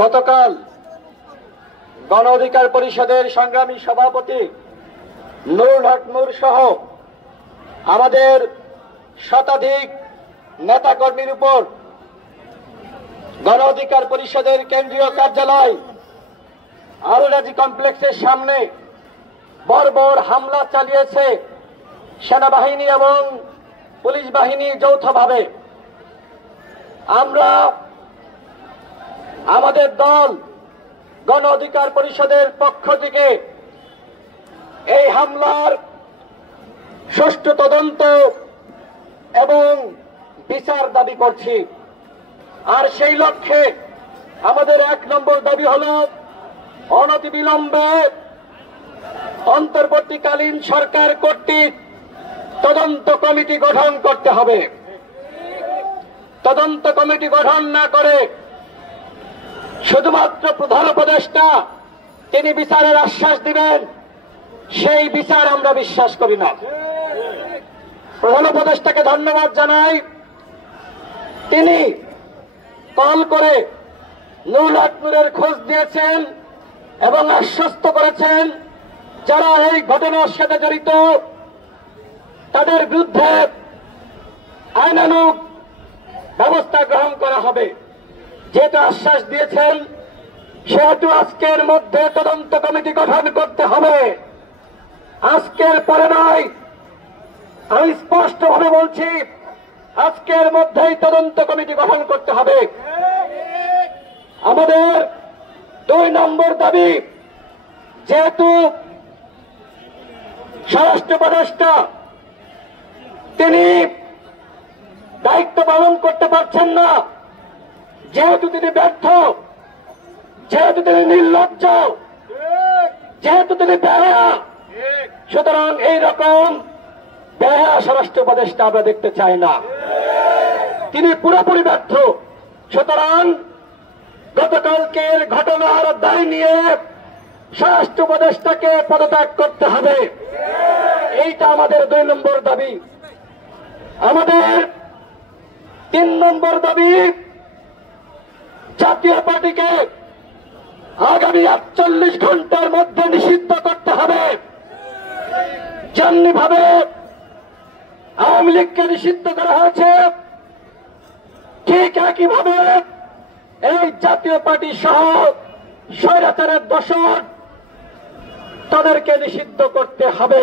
গতকাল গণ অধিকার পরিষদের সংগ্রামী সভাপতি নুরুল হক নূর সহ আমাদের শতাধিক নেতাকর্মীর উপর গণ অধিকার পরিষদের কেন্দ্রীয় কার্যালয় আলরাজি কমপ্লেক্সের সামনে বর্বর হামলা চালিয়েছে সেনাবাহিনী এবং পুলিশ বাহিনী যৌথভাবে। আমরা আমাদের দল গণ অধিকার পরিষদের পক্ষ থেকে এই হামলার সুষ্ঠু তদন্ত এবং বিচার দাবি করছি। আর সেই লক্ষ্যে আমাদের 1 নম্বর দাবি হল অনতিবিলম্বে অন্তর্বর্তীকালীন সরকার কর্তৃক তদন্ত কমিটি গঠন করতে হবে। তদন্ত কমিটি গঠন না করে শুধুমাত্র প্রধান উপদেষ্টা তিনি বিচারের আশ্বাস দিবেন, সেই বিচার আমরা বিশ্বাস করি না। প্রধান উপদেষ্টাকে ধন্যবাদ জানাই, তিনি কল করে নুরুল হক নূরের খোঁজ দিয়েছেন এবং আশ্বস্ত করেছেন যারা এই ঘটনার সাথে জড়িত তাদের বিরুদ্ধে আইনানুগ ব্যবস্থা গ্রহণ করা হবে। যেহেতু আশ্বাস দিয়েছেন সেহেতু আজকের মধ্যে তদন্ত কমিটি গঠন করতে হবে। আজকের পরে নয়, আমি স্পষ্টভাবে বলছি, আজকের মধ্যেই তদন্ত কমিটি গঠন করতে হবে। আমাদের 2 নম্বর দাবি, যেহেতু স্বরাষ্ট্র উপদেষ্টা তিনি দায়িত্ব পালন করতে পারছেন না, যেহেতু তিনি ব্যর্থ, যেহেতু তিনি নির্লজ্জ, যেহেতু তিনি বেহায়া, সুতরাং এইরকম বেহায়া স্বরাষ্ট্র উপদেষ্টা আমরা দেখতে চাই না। তিনি পুরোপুরি ব্যর্থ। সুতরাং গতকালকের ঘটনার দায় নিয়ে স্বরাষ্ট্র উপদেষ্টাকে পদত্যাগ করতে হবে। এইটা আমাদের 2 নম্বর দাবি। আমাদের 3 নম্বর দাবি, জাতীয় পার্টিকে আগামী 48 ঘন্টার মধ্যে নিষিদ্ধ করতে হবে। যেমনি ভাবে আওয়ামী লীগকে নিষিদ্ধ করা হয়েছে, ঠিক একইভাবে এই জাতীয় পার্টি সহ স্বৈরাচারের দোসর তাদেরকে নিষিদ্ধ করতে হবে।